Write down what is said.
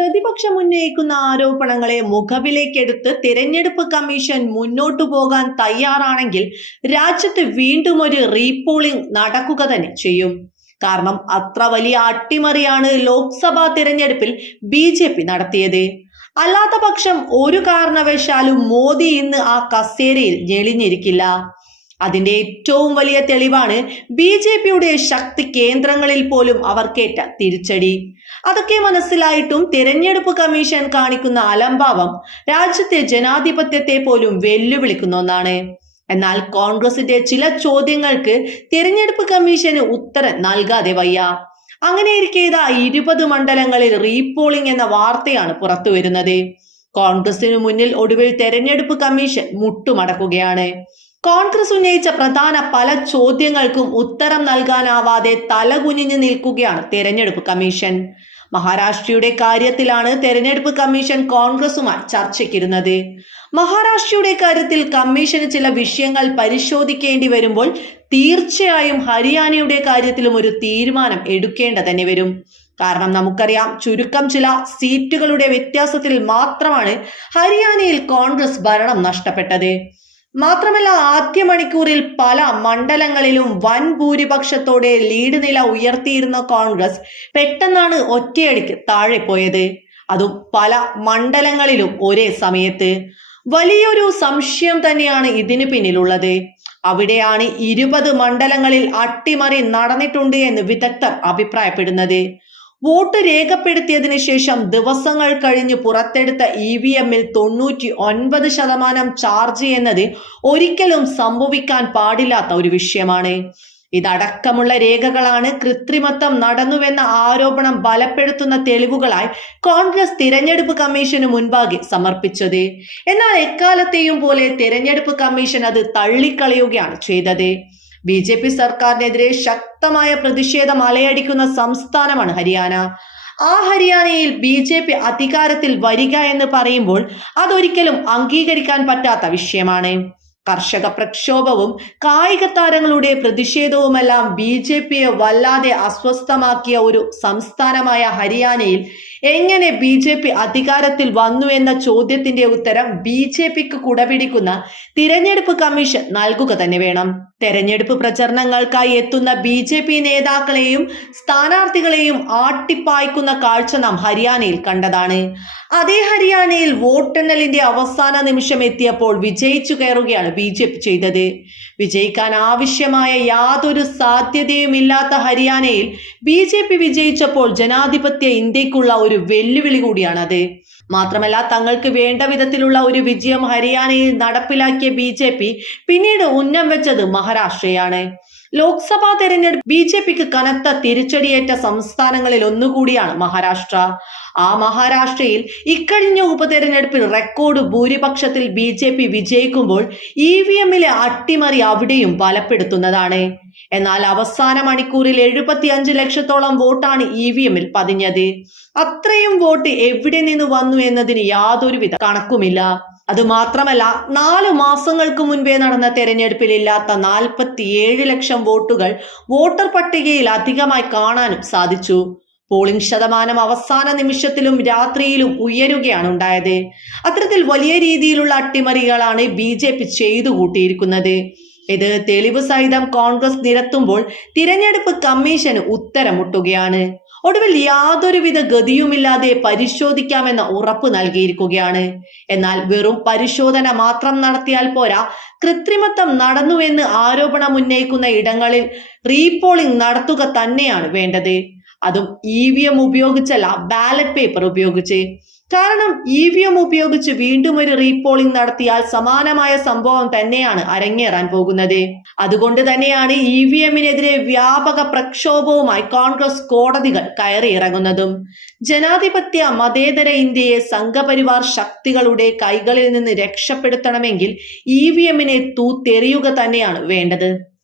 പ്രതിപക്ഷം ഉന്നയിക്കുന്ന ആരോപണങ്ങളെ മുഖവിലേക്കെടുത്ത് തിരഞ്ഞെടുപ്പ് കമ്മീഷൻ മുന്നോട്ടു പോകാൻ തയ്യാറാണെങ്കിൽ രാജ്യത്ത് വീണ്ടും ഒരു റീപോളിംഗ് നടക്കുക തന്നെ ചെയ്യും. കാരണം അത്ര വലിയ അട്ടിമറിയാണ് ലോക്സഭാ തിരഞ്ഞെടുപ്പിൽ ബി ജെ പി നടത്തിയത്. അല്ലാത്ത പക്ഷം ഒരു കാരണവശാലും മോദി ഇന്ന് ആ കസേരയിൽ ഞെളിഞ്ഞിരിക്കില്ല. അതിന്റെ ഏറ്റവും വലിയ തെളിവാണ് ബി ജെ പിയുടെ ശക്തി കേന്ദ്രങ്ങളിൽ പോലും അവർക്കേറ്റ തിരിച്ചടി. അതൊക്കെ മനസ്സിലായിട്ടും തിരഞ്ഞെടുപ്പ് കമ്മീഷൻ കാണിക്കുന്ന അലംഭാവം രാജ്യത്തെ ജനാധിപത്യത്തെ പോലും വെല്ലുവിളിക്കുന്ന ഒന്നാണ്. എന്നാൽ കോൺഗ്രസിന്റെ ചില ചോദ്യങ്ങൾക്ക് തിരഞ്ഞെടുപ്പ് കമ്മീഷന് ഉത്തരം നൽകാതെ വയ്യ. അങ്ങനെയിരിക്കെ ഇതാ ഇരുപത് മണ്ഡലങ്ങളിൽ റീപോളിംഗ് എന്ന വാർത്തയാണ് പുറത്തു വരുന്നത് കോൺഗ്രസിനു മുന്നിൽ ഒടുവിൽ തെരഞ്ഞെടുപ്പ് കമ്മീഷൻ മുട്ടുമടക്കുകയാണ്. കോൺഗ്രസ് ഉന്നയിച്ച പ്രധാന പല ചോദ്യങ്ങൾക്കും ഉത്തരം നൽകാനാവാതെ തലകുനിഞ്ഞു നിൽക്കുകയാണ് തെരഞ്ഞെടുപ്പ് കമ്മീഷൻ. മഹാരാഷ്ട്രയുടെ കാര്യത്തിലാണ് തെരഞ്ഞെടുപ്പ് കമ്മീഷൻ കോൺഗ്രസുമായി ചർച്ചയ്ക്കിരുന്നത്. മഹാരാഷ്ട്രയുടെ കാര്യത്തിൽ കമ്മീഷന് ചില വിഷയങ്ങൾ പരിശോധിക്കേണ്ടി വരുമ്പോൾ തീർച്ചയായും ഹരിയാനയുടെ കാര്യത്തിലും ഒരു തീരുമാനം എടുക്കേണ്ട തന്നെ വരും. കാരണം നമുക്കറിയാം ചുരുക്കം ചില സീറ്റുകളുടെ വ്യത്യാസത്തിൽ മാത്രമാണ് ഹരിയാനയിൽ കോൺഗ്രസ് ഭരണം നഷ്ടപ്പെട്ടത്. മാത്രമല്ല ആദ്യ മണിക്കൂറിൽ പല മണ്ഡലങ്ങളിലും വൻ ഭൂരിപക്ഷത്തോടെ ലീഡ് നില ഉയർത്തിയിരുന്ന കോൺഗ്രസ് പെട്ടെന്നാണ് ഒറ്റയടിക്ക് താഴെ പോയത്. അതും പല മണ്ഡലങ്ങളിലും ഒരേ സമയത്ത്. വലിയൊരു സംശയം തന്നെയാണ് ഇതിനു പിന്നിലുള്ളത്. അവിടെയാണ് ഇരുപത് മണ്ഡലങ്ങളിൽ അട്ടിമറി നടന്നിട്ടുണ്ട് എന്ന് വിദഗ്ധർ അഭിപ്രായപ്പെടുന്നത്. വോട്ട് രേഖപ്പെടുത്തിയതിനു ശേഷം ദിവസങ്ങൾ കഴിഞ്ഞ് പുറത്തെടുത്ത ഇ വി എമ്മിൽ തൊണ്ണൂറ്റി ഒൻപത് ശതമാനം ചാർജ് എന്നത് ഒരിക്കലും സംഭവിക്കാൻ പാടില്ലാത്ത ഒരു വിഷയമാണ്. ഇതടക്കമുള്ള രേഖകളാണ് കൃത്രിമത്വം നടന്നുവെന്ന ആരോപണം ബലപ്പെടുത്തുന്ന തെളിവുകളായി കോൺഗ്രസ് തിരഞ്ഞെടുപ്പ് കമ്മീഷന് മുൻപാകെ സമർപ്പിച്ചത്. എന്നാൽ എക്കാലത്തെയും പോലെ തിരഞ്ഞെടുപ്പ് കമ്മീഷൻ അത് തള്ളിക്കളയുകയാണ് ചെയ്തത്. ബി ജെ പി സർക്കാരിനെതിരെ ശക്തമായ പ്രതിഷേധം അലയടിക്കുന്ന സംസ്ഥാനമാണ് ഹരിയാന. ആ ഹരിയാനയിൽ ബി ജെ പി അധികാരത്തിൽ വരിക എന്ന് പറയുമ്പോൾ അതൊരിക്കലും അംഗീകരിക്കാൻ പറ്റാത്ത വിഷയമാണ്. കർഷക പ്രക്ഷോഭവും കായിക താരങ്ങളുടെ പ്രതിഷേധവുമെല്ലാം ബി ജെ പിയെ വല്ലാതെ അസ്വസ്ഥമാക്കിയ ഒരു സംസ്ഥാനമായ ഹരിയാനയിൽ എങ്ങനെ ബി ജെ പി അധികാരത്തിൽ വന്നു എന്ന ചോദ്യത്തിന്റെ ഉത്തരം ബി ജെ പിക്ക് കുടപിടിക്കുന്ന തിരഞ്ഞെടുപ്പ് കമ്മീഷൻ നൽകുക തന്നെ വേണം. തെരഞ്ഞെടുപ്പ് പ്രചരണങ്ങൾക്കായി എത്തുന്ന ബി ജെ പി നേതാക്കളെയും സ്ഥാനാർത്ഥികളെയും ആട്ടിപ്പായ്ക്കുന്ന കാഴ്ച നാം ഹരിയാനയിൽ കണ്ടതാണ്. അതേ ഹരിയാനയിൽ വോട്ടെണ്ണലിന്റെ അവസാന നിമിഷം എത്തിയപ്പോൾ വിജയിച്ചു കയറുകയാണ് ബി ജെ പി ചെയ്തത്. വിജയിക്കാൻ ആവശ്യമായ യാതൊരു സാധ്യതയും ഇല്ലാത്ത ഹരിയാനയിൽ ബി ജെ പി വിജയിച്ചപ്പോൾ ജനാധിപത്യ ഇന്ത്യക്കുള്ള ഒരു വെല്ലുവിളി കൂടിയാണത്. മാത്രമല്ല തങ്ങൾക്ക് വേണ്ട വിധത്തിലുള്ള ഒരു വിജയം ഹരിയാനയിൽ നടപ്പിലാക്കിയ ബി ജെ പി പിന്നീട് ഉന്നം വെച്ചത് മഹാരാഷ്ട്രയാണ്. ലോക്സഭാ തെരഞ്ഞെടുപ്പ് ബി ജെ പിക്ക് കനത്ത തിരിച്ചടിയേറ്റ സംസ്ഥാനങ്ങളിൽ ഒന്നുകൂടിയാണ് മഹാരാഷ്ട്ര. ആ മഹാരാഷ്ട്രയിൽ ഇക്കഴിഞ്ഞ ഉപതെരഞ്ഞെടുപ്പിൽ റെക്കോർഡ് ഭൂരിപക്ഷത്തിൽ ബി ജെ പി വിജയിക്കുമ്പോൾ ഇ വി എമ്മിലെ അട്ടിമറി അവിടെയും ബലപ്പെടുത്തുന്നതാണ്. എന്നാൽ അവസാന മണിക്കൂറിൽ എഴുപത്തി അഞ്ച് ലക്ഷത്തോളം വോട്ടാണ് ഇ വി എമ്മിൽ പതിഞ്ഞത്. അത്രയും വോട്ട് എവിടെ നിന്ന് വന്നു എന്നതിന് യാതൊരുവിധ കണക്കുമില്ല. അത് മാത്രമല്ല നാല് മാസങ്ങൾക്ക് മുൻപേ നടന്ന തെരഞ്ഞെടുപ്പിൽ ഇല്ലാത്ത നാൽപ്പത്തിയേഴ് ലക്ഷം വോട്ടുകൾ വോട്ടർ പട്ടികയിൽ അധികമായി കാണാനും സാധിച്ചു. പോളിംഗ് ശതമാനം അവസാന നിമിഷത്തിലും രാത്രിയിലും ഉയരുകയാണ് ഉണ്ടായത്. അത്തരത്തിൽ വലിയ രീതിയിലുള്ള അട്ടിമറികളാണ് ബി ജെ പി ചെയ്തു കൂട്ടിയിരിക്കുന്നത്. ഇത് തെളിവ് സഹിതം കോൺഗ്രസ് നിരത്തുമ്പോൾ തിരഞ്ഞെടുപ്പ് കമ്മീഷന് ഉത്തരമുട്ടുകയാണ്. ഒടുവിൽ യാതൊരുവിധ ഗതിയുമില്ലാതെ പരിശോധിക്കാമെന്ന ഉറപ്പ് നൽകിയിരിക്കുകയാണ്. എന്നാൽ വെറും പരിശോധന മാത്രം നടത്തിയാൽ പോരാ കൃത്രിമത്വം നടന്നുവെന്ന് ആരോപണം ഉന്നയിക്കുന്ന ഇടങ്ങളിൽ റീപോളിംഗ് നടത്തുക തന്നെയാണ് വേണ്ടത്. അതും ഇ വി എം ഉപയോഗിച്ചല്ല ബാലറ്റ് പേപ്പർ ഉപയോഗിച്ച്. കാരണം ഇ വി എം ഉപയോഗിച്ച് വീണ്ടും ഒരു റീപോളിംഗ് നടത്തിയാൽ സമാനമായ സംഭവം തന്നെയാണ് അരങ്ങേറാൻ പോകുന്നത്. അതുകൊണ്ട് തന്നെയാണ് ഇ വി എമ്മിനെതിരെ വ്യാപക പ്രക്ഷോഭവുമായി കോൺഗ്രസ് കോടതികൾ കയറിയിറങ്ങുന്നതും. ജനാധിപത്യ മതേതര ഇന്ത്യയെ സംഘപരിവാർ ശക്തികളുടെ കൈകളിൽ നിന്ന് രക്ഷപ്പെടുത്തണമെങ്കിൽ ഇ വി എമ്മിനെ തൂത്തെറിയുക തന്നെയാണ് വേണ്ടത്.